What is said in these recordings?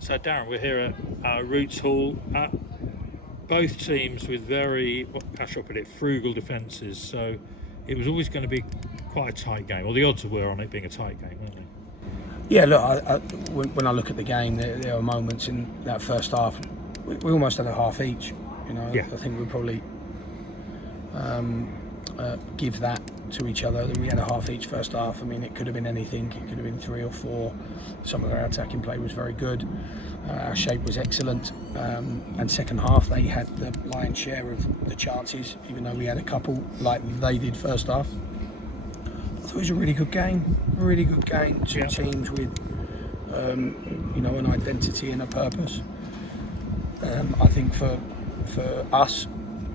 So Darren, we're here at Roots Hall. Both teams with very, how shall I put it, frugal defences. So it was always going to be quite a tight game. Or the odds were on it being a tight game, weren't they? Yeah, look, when I look at the game, there are moments in that first half. We almost had a half each. Yeah. I think we probably give that to each other. That we had a half each first half. I mean, it could have been anything. It could have been 3 or 4. Some of our attacking play was very good. Our shape was excellent. And second half, they had the lion's share of the chances, even though we had a couple like they did first half. I thought it was a really good game. Really good game. Two teams with, an identity and a purpose. I think for us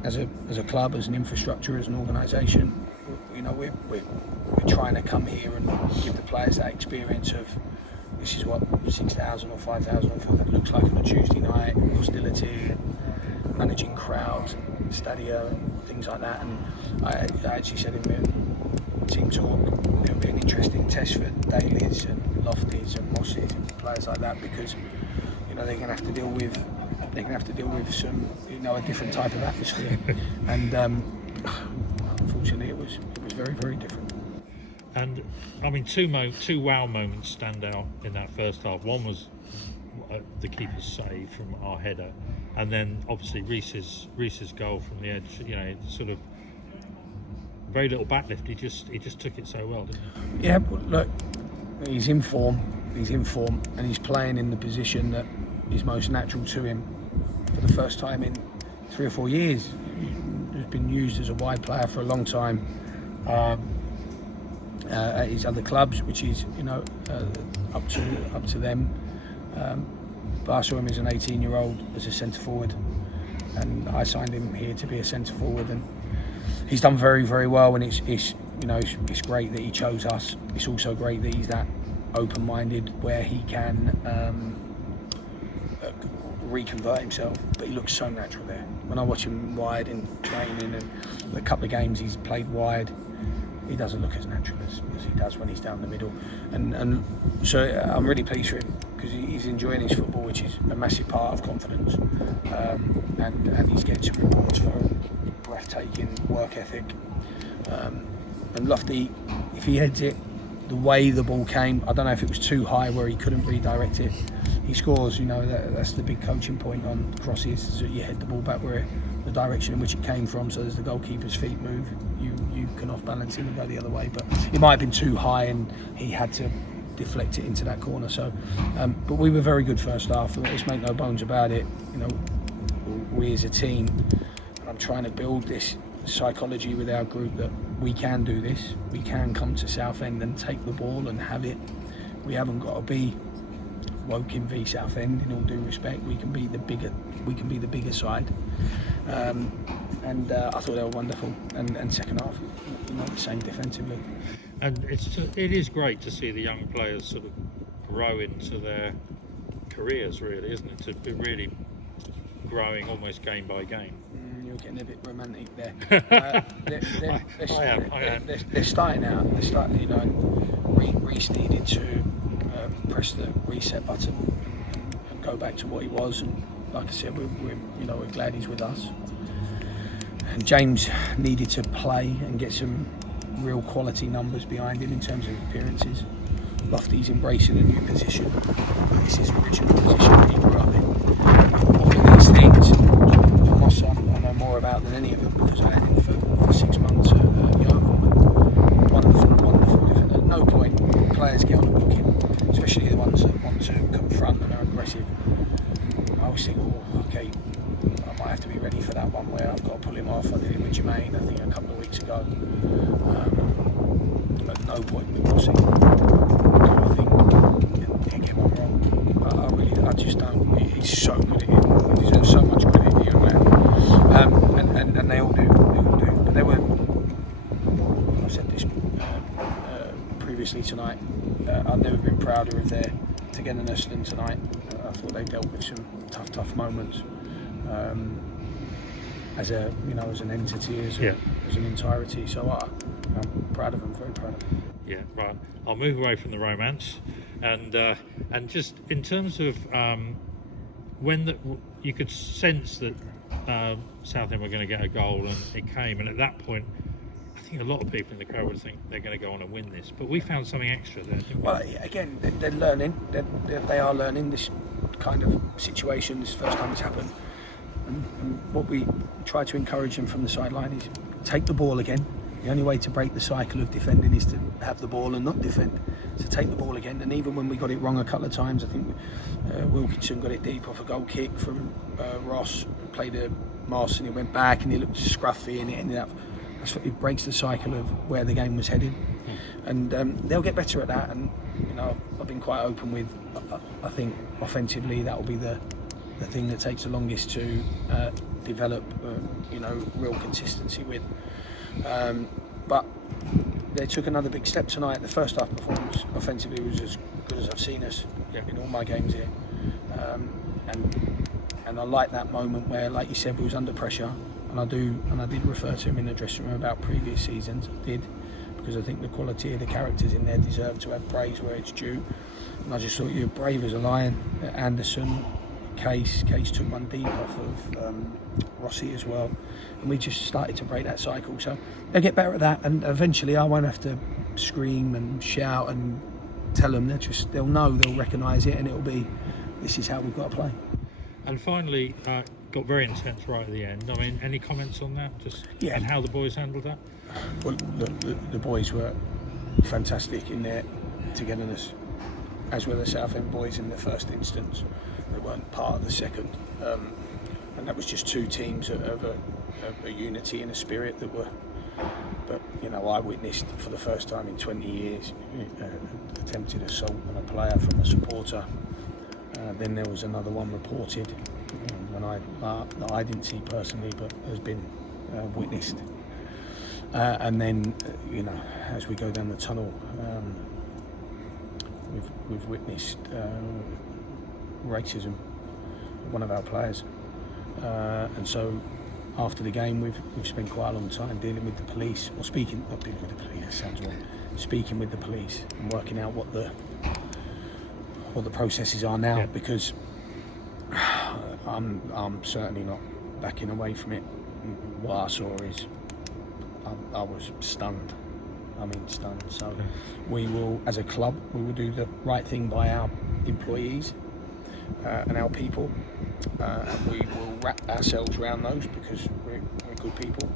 as a club, as an infrastructure, as an organisation, we're trying to come here and give the players that experience of this is what 6,000 or 5,000 or 4,000 looks like on a Tuesday night, hostility, managing crowds, stadia and things like that. And I actually said in the team talk, it'll be an interesting test for Dailies and Lofties and Mosses and players like that, because they're going to have to deal with some a different type of atmosphere. And unfortunately it was very, very different. And I mean, two wow moments stand out in that first half. One was the keeper's save from our header, and then obviously Reece's goal from the edge. Sort of very little backlift. He just took it so well, didn't he? Yeah, but look, he's in form, and he's playing in the position that is most natural to him for the first time in 3 or 4 years. He's been used as a wide player for a long time. At his other clubs, which is up to them. But I saw him as an 18-year-old as a centre forward, and I signed him here to be a centre forward, and he's done very, very well. And it's great that he chose us. It's also great that he's that open-minded where he can reconvert himself. But he looks so natural there. When I watch him wide in training and the couple of games he's played wide, he doesn't look as natural as he does when he's down the middle, and so I'm really pleased for him because he's enjoying his football, which is a massive part of confidence, and he's getting some rewards for breathtaking work ethic. And Lofty, if he heads it the way the ball came, I don't know if it was too high where he couldn't redirect it. He scores. That's the big coaching point on crosses, so you head the ball back where the direction in which it came from, so as the goalkeeper's feet move, you can off balance him and go the other way. But it might have been too high and he had to deflect it into that corner. So, but we were very good first half. Let's make no bones about it. We as a team, and I'm trying to build this psychology with our group that we can do this. We can come to Southend and take the ball and have it. We haven't got to be Woking v Southend. In all due respect, we can be the bigger side. And I thought they were wonderful. And second half, the same defensively. And it is great to see the young players sort of grow into their careers, really, isn't it? To be really growing almost game by game. You're getting a bit romantic there. I am. They're starting out. Reece needed to press the reset button and go back to what he was. And like I said, we're glad he's with us. And James needed to play and get some real quality numbers behind him in terms of appearances. Lofty's embracing a new position. This is original position that he grew up in. All of these things, Moss I know more about than any of them because I had him for 6 months at Yeovil. Wonderful different. At no point when players get on a booking, especially the ones that want to confront and are aggressive, I always think, okay, I might have to be ready for that one where I've got to pull him off. I did it with Jermaine, I think, a couple of weeks ago. At no point with Mossy. I think, get one wrong. I just don't. He's so good at it. He deserves so much credit, the young man. And they all do. But there were, I've said this previously tonight, I've never been prouder of their togetherness than tonight. I thought they dealt with some tough moments. As an entity, as an entirety. So I'm proud of them, very proud of them. Yeah, right. I'll move away from the romance, and just in terms of you could sense that Southend were going to get a goal, and it came, and at that point, I think a lot of people in the crowd would think they're going to go on and win this. But we found something extra there. Didn't we? Well, again, they're learning. They are learning this kind of situation. This is the first time it's happened. And what we try to encourage them from the sideline is take the ball again. The only way to break the cycle of defending is to have the ball and not defend. So take the ball again. And even when we got it wrong a couple of times, I think Wilkinson got it deep off a goal kick from Ross, played a Moss, and he went back and he looked scruffy, and it ended up. It breaks the cycle of where the game was heading, and they'll get better at that. And I've been quite open with. I think offensively that will be the thing that takes the longest to develop. Real consistency with. But they took another big step tonight. The first half performance offensively was as good as I've seen us in all my games here, and I like that moment where, like you said, we was under pressure. And I did refer to him in the dressing room about previous seasons. I did, because I think the quality of the characters in there deserve to have praise where it's due. And I just thought you were brave as a lion. Anderson, Case took one deep off of Rossi as well. And we just started to break that cycle. So they'll get better at that, and eventually I won't have to scream and shout and tell them. They'll know, they'll recognise it, and it'll be, this is how we've got to play. And finally, got very intense right at the end. I mean, any comments on that? And how the boys handled that? Well, the boys were fantastic in their togetherness, as were the Southend boys in the first instance. They weren't part of the second, and that was just two teams of a unity and a spirit that were. But I witnessed for the first time in 20 years attempted assault on a player from a supporter. Then there was another one reported, that I didn't see personally, but has been witnessed. And then, as we go down the tunnel, we've witnessed racism of one of our players. And so, after the game, we've spent quite a long time dealing with the police, or speaking with the police. That sounds wrong. Speaking with the police and working out what the processes are now, because I'm certainly not backing away from it. What I saw is I was stunned. Stunned. So we will, as a club, we will do the right thing by our employees and our people, and we will wrap ourselves around those, because we're good people,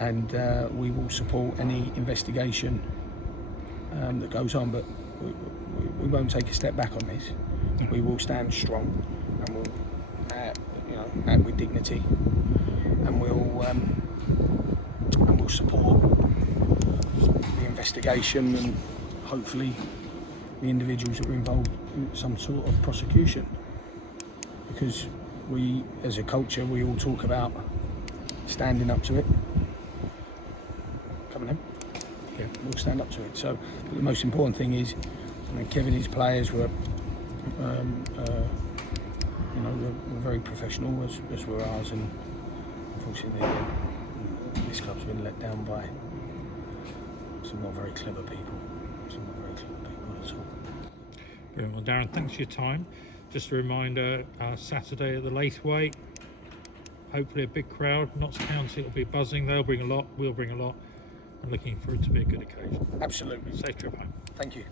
and we will support any investigation that goes on, but we won't take a step back on this. We will stand strong, and we'll act with dignity, and we'll support the investigation, and hopefully the individuals that were involved in some sort of prosecution. Because we, as a culture, we all talk about standing up to it. Coming in. Yeah, we'll stand up to it. So, but the most important thing is, Kevin and his players were, were very professional, as were ours, and unfortunately, this club's been let down by some not very clever people. At all. Brilliant. Well, Darren, thanks for your time. Just a reminder, Saturday at the Lathwaite, hopefully a big crowd. Notts County will be buzzing. They'll bring a lot. We'll bring a lot. I'm looking for it to be a good occasion. Absolutely. Safe trip home. Thank you.